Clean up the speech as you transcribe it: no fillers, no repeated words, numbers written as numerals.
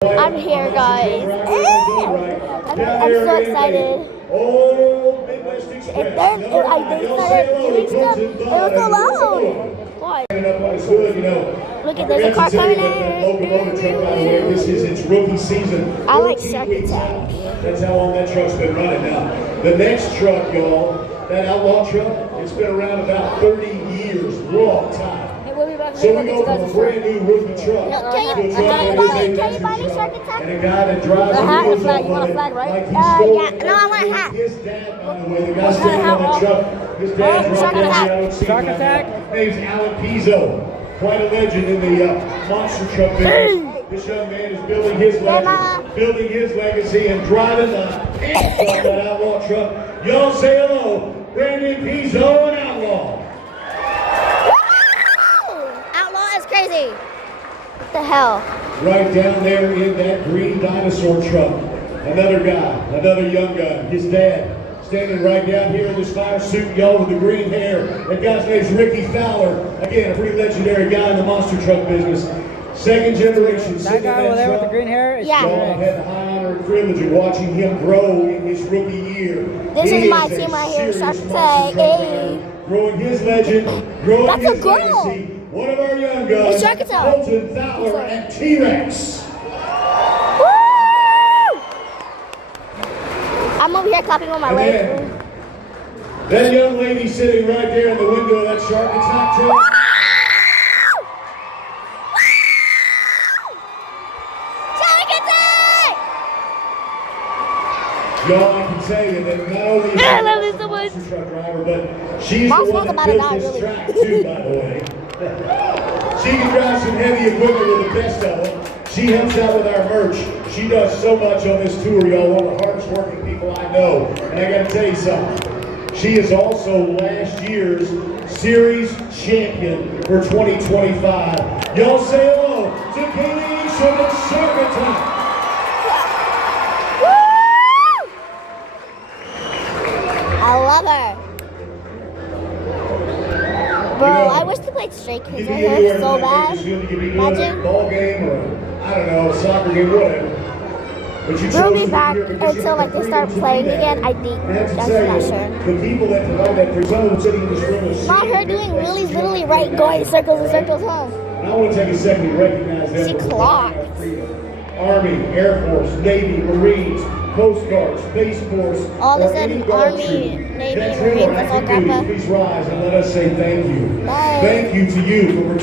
I'm here, guys. I'm so excited. If they started doing stuff, it was so loud. Why? Look at, there's a car coming in. This is its rookie season. I like Shark Attack. That's how long that truck's been running now. The next truck, y'all, that Outlaw truck, it's been around about 30 years, long time. So we go from a brand new rookie truck Can you buy me Shark Attack? and a guy that drives The hat, the wheels the flag, off you want a of it flag, right? like he's Yeah. No, I want a hat. His dad, by the way, the guy standing on the truck, his dad's Shark right there. Attack. I don't see Shark him right Attack. now. His name's Alan Pizzo. Quite a legend in the monster truck business. This young man is building his legacy and driving the pants off that Outlaw truck. Y'all say hello, Brandon Pizzo and Outlaw. Outlaw is crazy. What the hell? Right down there in that green dinosaur truck, another guy, another young guy, his dad, standing right down here in this fire suit, y'all, with the green hair. That guy's name's Ricky Fowler. Again, a pretty legendary guy in the monster truck business. Second generation. That guy over there with the green hair is Yeah. Y'all had the high honor and privilege of watching him grow in his rookie year. This He is my a team right here, serious Shark monster Attack. truck Hey. driver, growing his legend, growing That's a his girl. legacy. One of our young guns, It's Shark Attack. Colton Fowler and T-Rex. Woo! I'm over here clapping with my And legs. then, that young lady sitting right there in the window of that Shark Attack truck. Shark Attack! Y'all, I can tell you that not only is I she love a this so much. monster truck driver, but she's Mom's the one about that to built die, this really. track too, by the way. She can drive some heavy equipment with the best of them. She helps out with our merch. She does so much on this tour, y'all. One of the hardest working people I know. And I got to tell you something. She is also last year's series champion for 2025. Y'all say hello to Kaylee Eastrom and Shark Attack. Woo! I love her. Bro, I wish they played Stray Kids You right can be here anywhere so tonight. bad. You could be doing a Imagine. ball game or, I don't know, a soccer game, whatever. But you We'll chose be to back here because you until have like the they start freedom to playing do that. again. I think And I have to that's tell not you, sure. the people that provide that for someone sitting in this room will see Not her it. doing Willie's literally right, going circles and circles home. And I want to take a second to recognize them. She for clocked. providing our freedom. Army, Air Force, Navy, Marines, Coast Guard, Space Force, All of a or any sudden, guard Army, troop, Navy, veteran or Marines, that's all active duty, grandpa. please rise and let us say thank you. Bye. Thank you to you for participating.